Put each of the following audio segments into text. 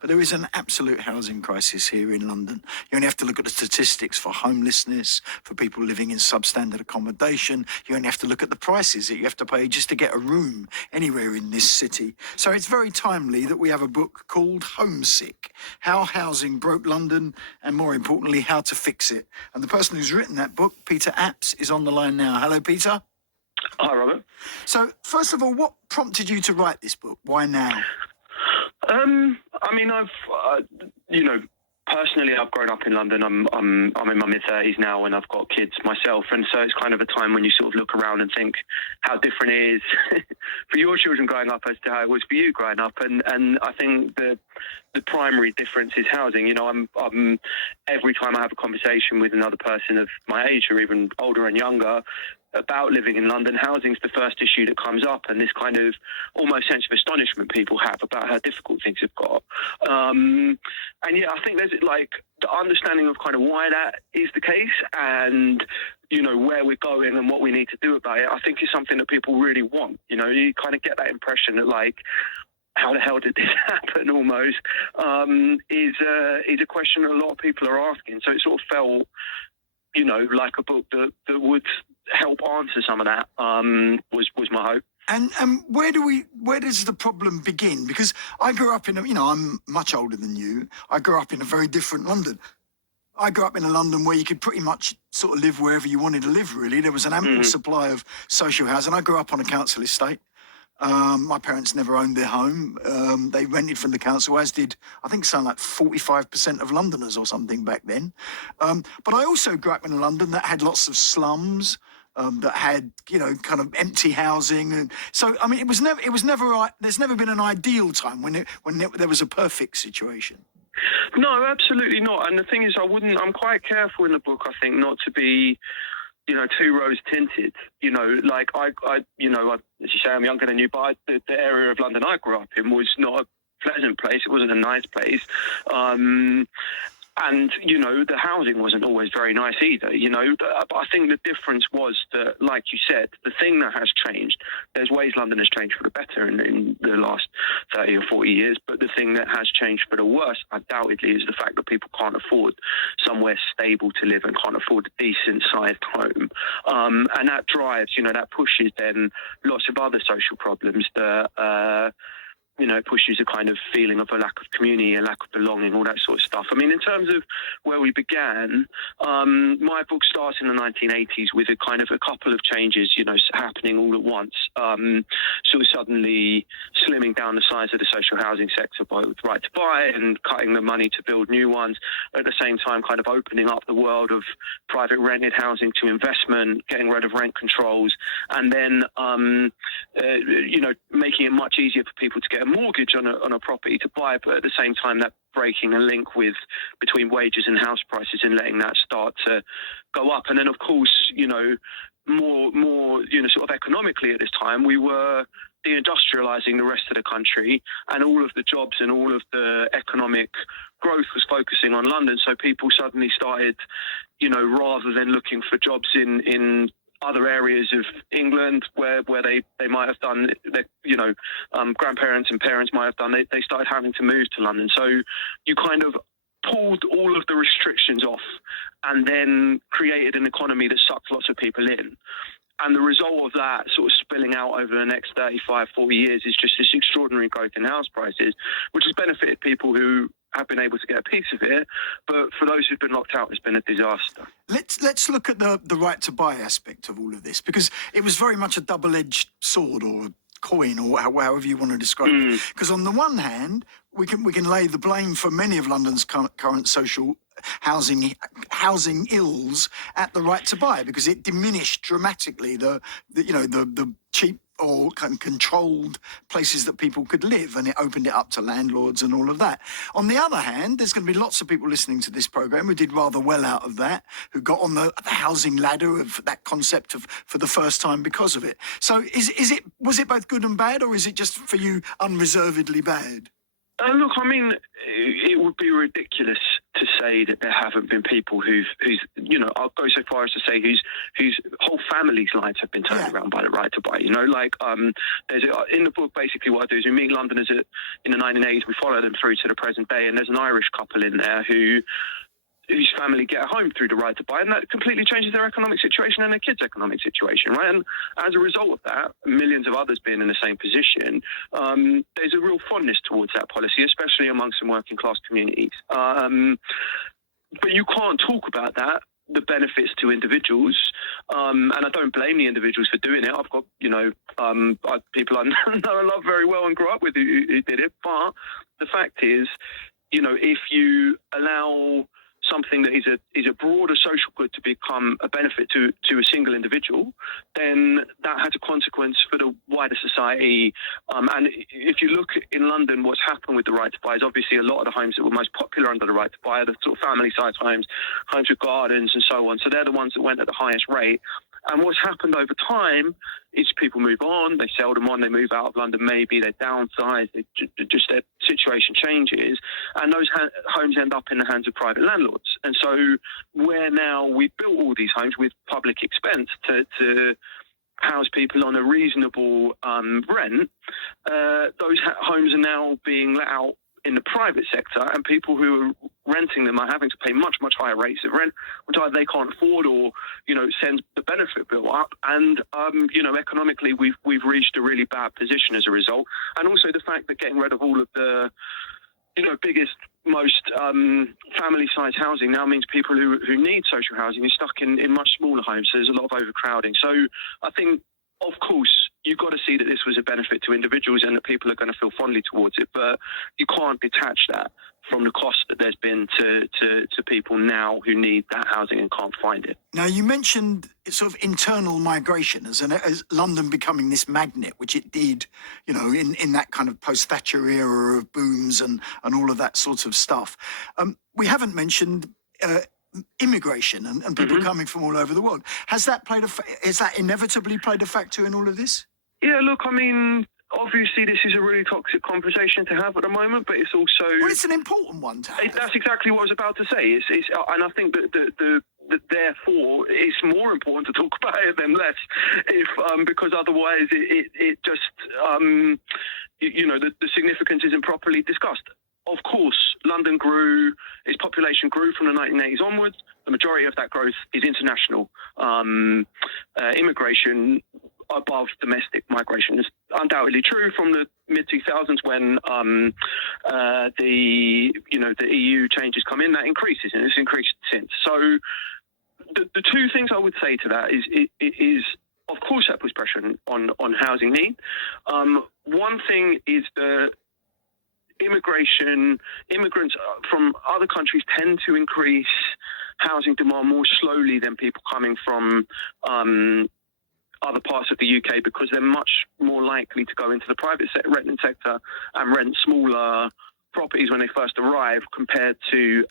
but there is an absolute housing crisis here in London. You only have to look at the statistics for homelessness, for people living in substandard accommodation. You only have to look at the prices that you have to pay just to get a room anywhere in this city. So it's very timely that we have a book called Homesick: How Housing Broke London, and more importantly, how to fix it. And the person who's written that book, Pete Apps, is on the line now. Hello, Peter. Hi, Robert. So, first of all, what prompted you to write this book? Why now? I mean, personally, I've grown up in London. I'm in my mid-30s now, and I've got kids myself, and so it's kind of a time when you sort of look around and think how different it is for your children growing up as to how it was for you growing up, and I think the primary difference is housing. You know, I'm every time I have a conversation with another person of my age or even older and younger about living in London, housing's the first issue that comes up, and this kind of almost sense of astonishment people have about how difficult things have got. And yeah, I think there's like the understanding of kind of why that is the case, and you know where we're going and what we need to do about it. I think is something that people really want. You know, you kind of get that impression that like, how the hell did this happen? Almost is a question that a lot of people are asking. So it sort of felt, you know, like a book that would help answer some of that. Was my hope. And where does the problem begin? Because I grew up in I'm much older than you. I grew up in a very different London. I grew up in a London where you could pretty much sort of live wherever you wanted to live, really. There was an ample supply of social housing. I grew up on a council estate. My parents never owned their home. They rented from the council, as did, I think, something like 45% of Londoners or something back then. But I also grew up in a London that had lots of slums, that had, you know, kind of empty housing. And so, I mean, there's never been an ideal time when there was a perfect situation. No, absolutely not. And the thing is, I'm quite careful in the book, I think, not to be, you know, too rose tinted. You know, like I as you say, I'm younger than you, but the area of London I grew up in was not a pleasant place. It wasn't a nice place. And, you know, the housing wasn't always very nice either, you know. But I think the difference was that, like you said, the thing that has changed, there's ways London has changed for the better in the last 30 or 40 years, but the thing that has changed for the worse, undoubtedly, is the fact that people can't afford somewhere stable to live and can't afford a decent-sized home. And that drives, you know, that pushes then lots of other social problems that... you know, pushes a kind of feeling of a lack of community, a lack of belonging, all that sort of stuff. I mean, in terms of where we began, my book starts in the 1980s with a kind of a couple of changes, you know, happening all at once. Sort of suddenly slimming down the size of the social housing sector by right to buy and cutting the money to build new ones. At the same time, kind of opening up the world of private rented housing to investment, getting rid of rent controls, and then, you know, making it much easier for people to get a mortgage on a property to buy, but at the same time that breaking a link between wages and house prices and letting that start to go up. And then of course, you know, more you know, sort of economically at this time, we were deindustrializing the rest of the country, and all of the jobs and all of the economic growth was focusing on London. So people suddenly started, you know, rather than looking for jobs in other areas of England where they might have done, you know, grandparents and parents might have done, they started having to move to London. So you kind of pulled all of the restrictions off and then created an economy that sucked lots of people in. And the result of that sort of spilling out over the next 35, 40 years is just this extraordinary growth in house prices, which has benefited people who have been able to get a piece of it. But for those who've been locked out, it's been a disaster. Let's look at the right to buy aspect of all of this, because it was very much a double-edged sword or a coin, or however you want to describe it. Because on the one hand, we can lay the blame for many of London's current social housing ills at the right to buy, because it diminished dramatically the cheap or controlled places that people could live, and it opened it up to landlords and all of that. On the other hand, there's going to be lots of people listening to this program who did rather well out of that, who got on the housing ladder of that concept of for the first time because of it. So was it both good and bad, or is it just for you unreservedly bad? Look, I mean, it would be ridiculous to to say that there haven't been people who's you know, I'll go so far as to say whose whole family's lives have been turned around by the right to buy. You know, like there's in the book, basically what I do is we meet Londoners in the 1980s, we follow them through to the present day, and there's an Irish couple in there whose family get a home through the right to buy, and that completely changes their economic situation and their kids' economic situation, right? And as a result of that, millions of others being in the same position, there's a real fondness towards that policy, especially amongst some working class communities. But you can't talk about that, the benefits to individuals, and I don't blame the individuals for doing it. I've got, you know, people I know and love very well and grew up with who did it, but the fact is, you know, if you allow something that is a broader social good to become a benefit to a single individual, then that has a consequence for the wider society. And if you look in London, what's happened with the right to buy is obviously a lot of the homes that were most popular under the right to buy are the sort of family-sized homes, homes with gardens and so on. So they're the ones that went at the highest rate. And what's happened over time is people move on, they sell them on, they move out of London, maybe they downsize, just their situation changes, and those homes end up in the hands of private landlords. And so where now we've built all these homes with public expense to house people on a reasonable rent, those homes are now being let out in the private sector, and people who are renting them are having to pay much, much higher rates of rent, which either they can't afford or, you know, sends the benefit bill up. And, you know, economically, we've reached a really bad position as a result. And also the fact that getting rid of all of the, you know, biggest, most family-sized housing now means people who need social housing are stuck in much smaller homes. So there's a lot of overcrowding. So I think, of course, you've got to see that this was a benefit to individuals and that people are going to feel fondly towards it, but you can't detach that from the cost that there's been to people now who need that housing and can't find it. Now, you mentioned sort of internal migration as London becoming this magnet, which it did, you know, in that kind of post-Thatcher era of booms and all of that sort of stuff. We haven't mentioned immigration and people coming from all over the world. Has that inevitably played a factor in all of this? Yeah, look, I mean, obviously this is a really toxic conversation to have at the moment, but it's also... Well, it's an important one to have. That's exactly what I was about to say. And I think that therefore it's more important to talk about it than less, because otherwise it just, you know, the significance isn't properly discussed. Of course, London grew, its population grew from the 1980s onwards. The majority of that growth is international immigration above domestic migration. It's undoubtedly true from the mid-2000s when the EU changes come in, that increases, and it's increased since. So the two things I would say to that is of course that puts pressure on housing need. One thing is the immigrants from other countries tend to increase housing demand more slowly than people coming from other parts of the UK, because they're much more likely to go into the private renting sector and rent smaller properties when they first arrive, compared to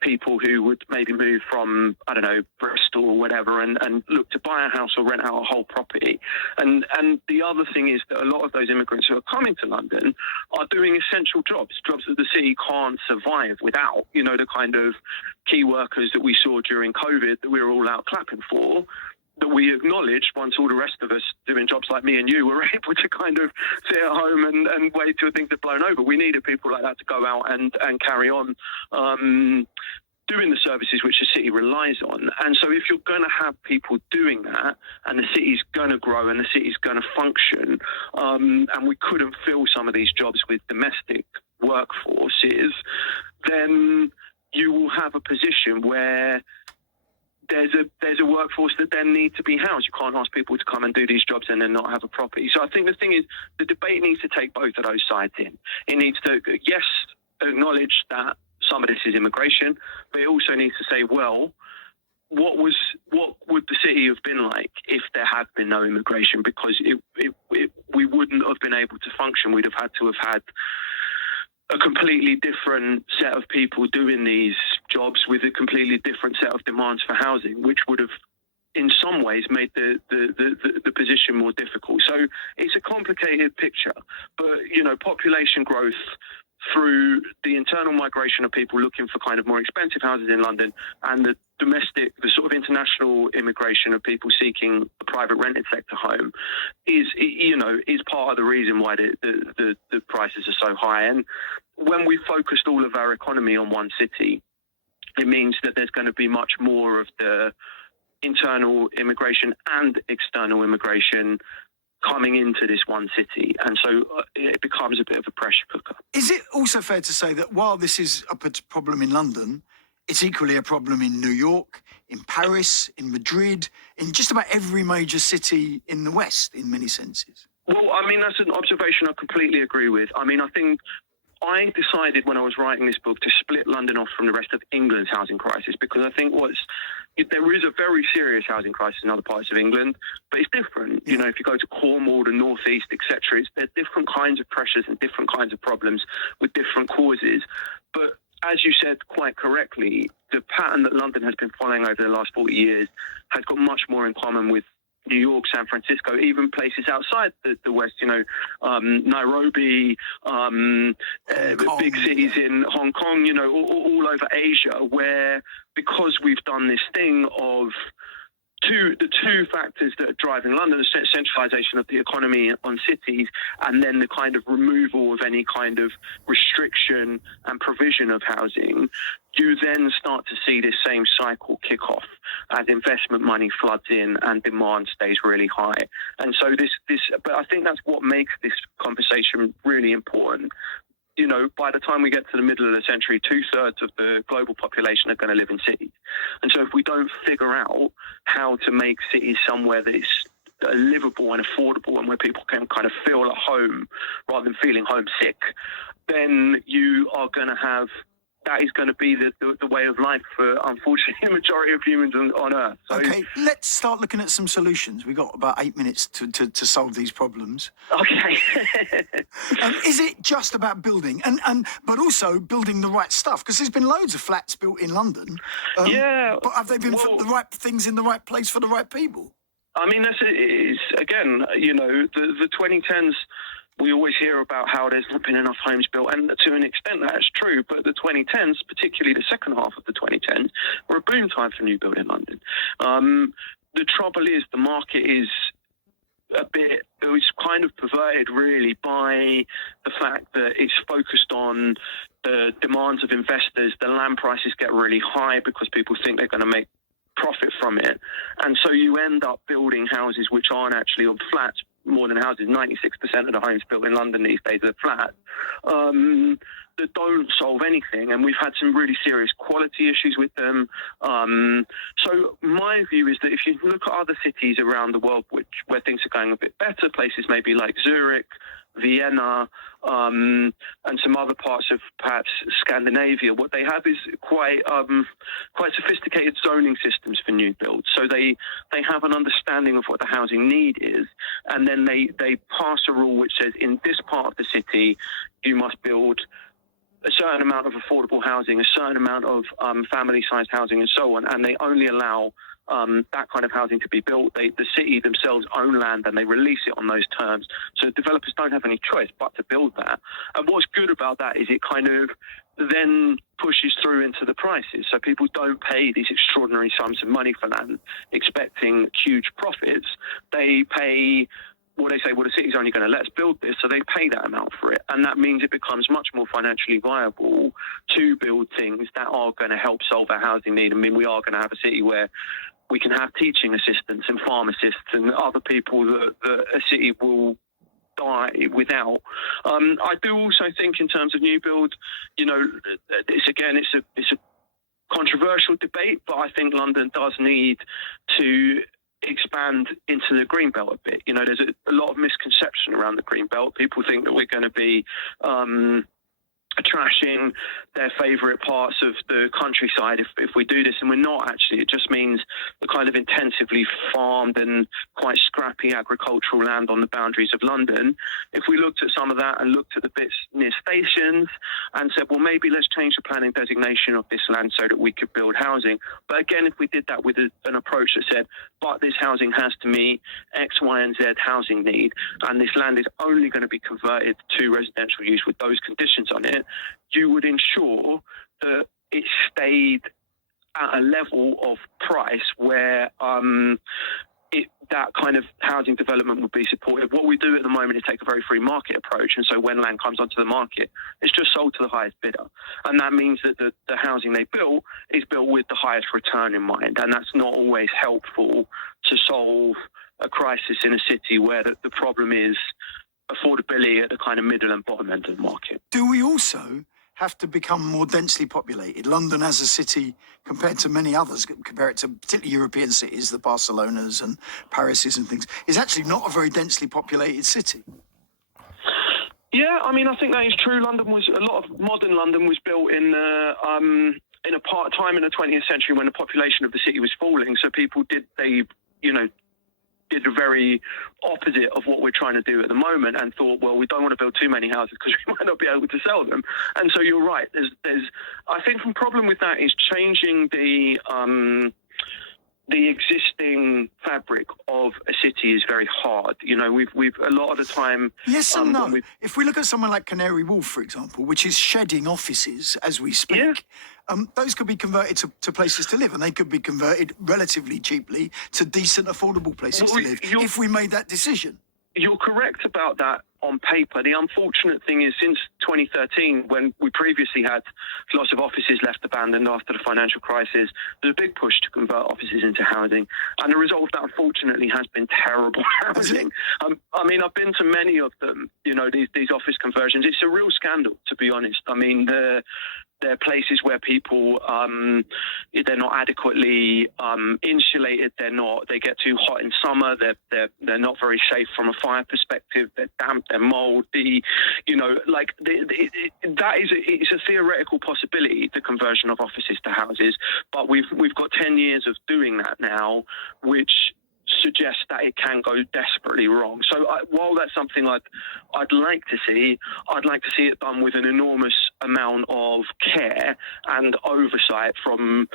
people who would maybe move from, I don't know, Bristol or whatever and look to buy a house or rent out a whole property. And the other thing is that a lot of those immigrants who are coming to London are doing essential jobs that the city can't survive without, you know, the kind of key workers that we saw during COVID that we were all out clapping for, that we acknowledged once all the rest of us doing jobs like me and you were able to kind of sit at home and wait till things had blown over. We needed people like that to go out and carry on doing the services which the city relies on. And so if you're going to have people doing that, and the city's going to grow and the city's going to function, and we couldn't fill some of these jobs with domestic workforces, then you will have a position where there's a workforce that then need to be housed. You can't ask people to come and do these jobs and then not have a property. So I think the thing is, the debate needs to take both of those sides in. It needs to, yes, acknowledge that some of this is immigration, but it also needs to say, well, what would the city have been like if there had been no immigration? Because we wouldn't have been able to function. We'd have had to have had a completely different set of people doing these jobs with a completely different set of demands for housing, which would have in some ways made the position more difficult. So it's a complicated picture, but, you know, population growth through the internal migration of people looking for kind of more expensive houses in London, and the sort of international immigration of people seeking a private rented sector home is part of the reason why the prices are so high. And when we focused all of our economy on one city, it means that there's going to be much more of the internal immigration and external immigration coming into this one city, and so it becomes a bit of a pressure cooker. Is it also fair to say that while this is a problem in London, it's equally a problem in New York, in Paris, in Madrid, in just about every major city in the West, in many senses? Well, I mean, that's an observation I completely agree with. I mean, I think I decided when I was writing this book to split London off from the rest of England's housing crisis, because I think there is a very serious housing crisis in other parts of England, but it's different. You know, if you go to Cornwall, the North East, etc., there are different kinds of pressures and different kinds of problems with different causes. But as you said quite correctly, the pattern that London has been following over the last 40 years has got much more in common with New York, San Francisco, even places outside the West, Nairobi, big cities in Hong Kong, all over Asia, where because we've done this thing of the two factors that are driving London, the centralisation of the economy on cities, and then the kind of removal of any kind of restriction and provision of housing, you then start to see this same cycle kick off as investment money floods in and demand stays really high. And so but I think that's what makes this conversation really important. By the time we get to the middle of the century, 2/3 of the global population are going to live in cities. And so if we don't figure out how to make cities somewhere that is livable and affordable and where people can kind of feel at home rather than feeling homesick, then you are going to have that is going to be the way of life for, unfortunately, the majority of humans on Earth. So, okay, let's start looking at some solutions. We've got about 8 minutes to solve these problems. Okay. Is it just about building, but also building the right stuff? Because there's been loads of flats built in London. Yeah. But have they been the right things in the right place for the right people? I mean, again, the 2010s, we always hear about how there's not been enough homes built, and to an extent that's true, but the 2010s, particularly the second half of the 2010s, were a boom time for new build in London. The trouble is the market is it was kind of perverted really by the fact that it's focused on the demands of investors. The land prices get really high because people think they're going to make profit from it, and so you end up building houses which aren't actually on flats more than houses. 96% of the homes built in London these days are flats that don't solve anything, and we've had some really serious quality issues with them. So my view is that if you look at other cities around the world where things are going a bit better, places maybe like Zurich, Vienna, and some other parts of perhaps Scandinavia, what they have is quite sophisticated zoning systems for new builds. So they have an understanding of what the housing need is, and then they pass a rule which says in this part of the city you must build a certain amount of affordable housing, a certain amount of family-sized housing, and so on, and they only allow that kind of housing to be built. The city themselves own land and they release it on those terms. So developers don't have any choice but to build that. And what's good about that is it kind of then pushes through into the prices. So people don't pay these extraordinary sums of money for land expecting huge profits. They pay they say, well, the city's only going to let us build this, so they pay that amount for it. And that means it becomes much more financially viable to build things that are going to help solve our housing need. I mean, we are going to have a city where we can have teaching assistants and pharmacists and other people that a city will die without. I do also think in terms of new build, it's a controversial debate, but I think London does need to expand into the green belt a bit. There's a lot of misconception around the green belt. People think that we're going to be trashing their favourite parts of the countryside if we do this, and we're not actually. It just means the kind of intensively farmed and quite scrappy agricultural land on the boundaries of London. If we looked at some of that and looked at the bits near stations and said, well, maybe let's change the planning designation of this land so that we could build housing. But again, if we did that with an approach that said, but this housing has to meet X, Y, and Z housing need, and this land is only going to be converted to residential use with those conditions on it, you would ensure that it stayed at a level of price where that kind of housing development would be supported. What we do at the moment is take a very free market approach, and so when land comes onto the market, it's just sold to the highest bidder, and that means that the housing they built is built with the highest return in mind, and that's not always helpful to solve a crisis in a city where the problem is affordability at the kind of middle and bottom end of the market. Do we also have to become more densely populated? London as a city, compared to many others, compare it to particularly European cities, the Barcelonas and Parises and things, is actually not a very densely populated city. Yeah, I mean, I think that is true. A lot of modern London was built in a time in the 20th century when the population of the city was falling. So people did the very opposite of what we're trying to do at the moment, and thought, well, we don't want to build too many houses because we might not be able to sell them. And so you're right. I think the problem with that is changing the existing fabric of a city is very hard. You know, we've a lot of the time. Yes and no. If we look at somewhere like Canary Wharf, for example, which is shedding offices as we speak, those could be converted to places to live, and they could be converted relatively cheaply to decent, affordable places to live if we made that decision. You're correct about that on paper. The unfortunate thing is, since 2013, when we previously had lots of offices left abandoned after the financial crisis, there's a big push to convert offices into housing. And the result of that, unfortunately, has been terrible housing. I mean, I've been to many of them, these office conversions. It's a real scandal, to be honest. I mean, they're places where people, they're not adequately insulated. They get too hot in summer. They're not very safe from a fire perspective. They're damp. They're mouldy. It's a theoretical possibility, the conversion of offices to houses. But we've got 10 years of doing that now, which suggests that it can go desperately wrong. So while that's something I'd like to see, I'd like to see it done with an enormous amount of care and oversight from,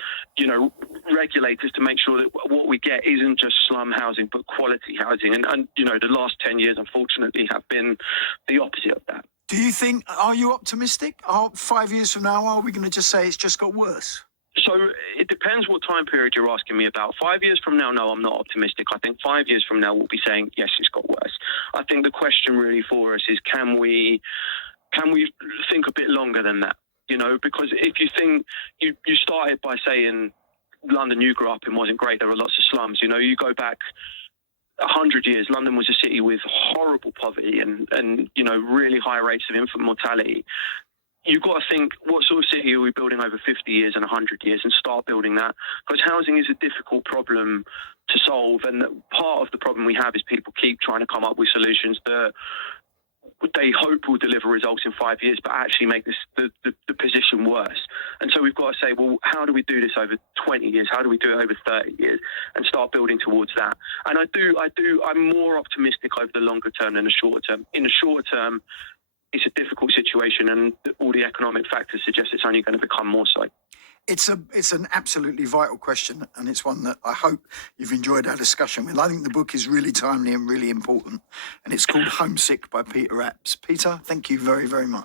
regulators, to make sure that what we get isn't just slum housing, but quality housing. And the last 10 years, unfortunately, have been the opposite of that. Do you think, are you optimistic? 5 years from now, are we going to just say it's just got worse? So it depends what time period you're asking me about. 5 years from now, no, I'm not optimistic. I think 5 years from now, we'll be saying, yes, it's got worse. I think the question really for us is, can we think a bit longer than that? Because if you think, you started by saying London you grew up in wasn't great, there were lots of slums. You go back 100 years, London was a city with horrible poverty and really high rates of infant mortality. You've got to think, what sort of city are we building over 50 years and 100 years, and start building that? Because housing is a difficult problem to solve, and part of the problem we have is people keep trying to come up with solutions that they hope will deliver results in 5 years, but actually make the position worse. And so we've got to say, well, how do we do this over 20 years? How do we do it over 30 years? And start building towards that. And I'm more optimistic over the longer term than the shorter term. In the shorter term, it's a difficult situation, and all the economic factors suggest it's only going to become more so. It's an absolutely vital question, and it's one that I hope you've enjoyed our discussion with. I think the book is really timely and really important, and it's called Homesick by Peter Apps. Peter, thank you very, very much.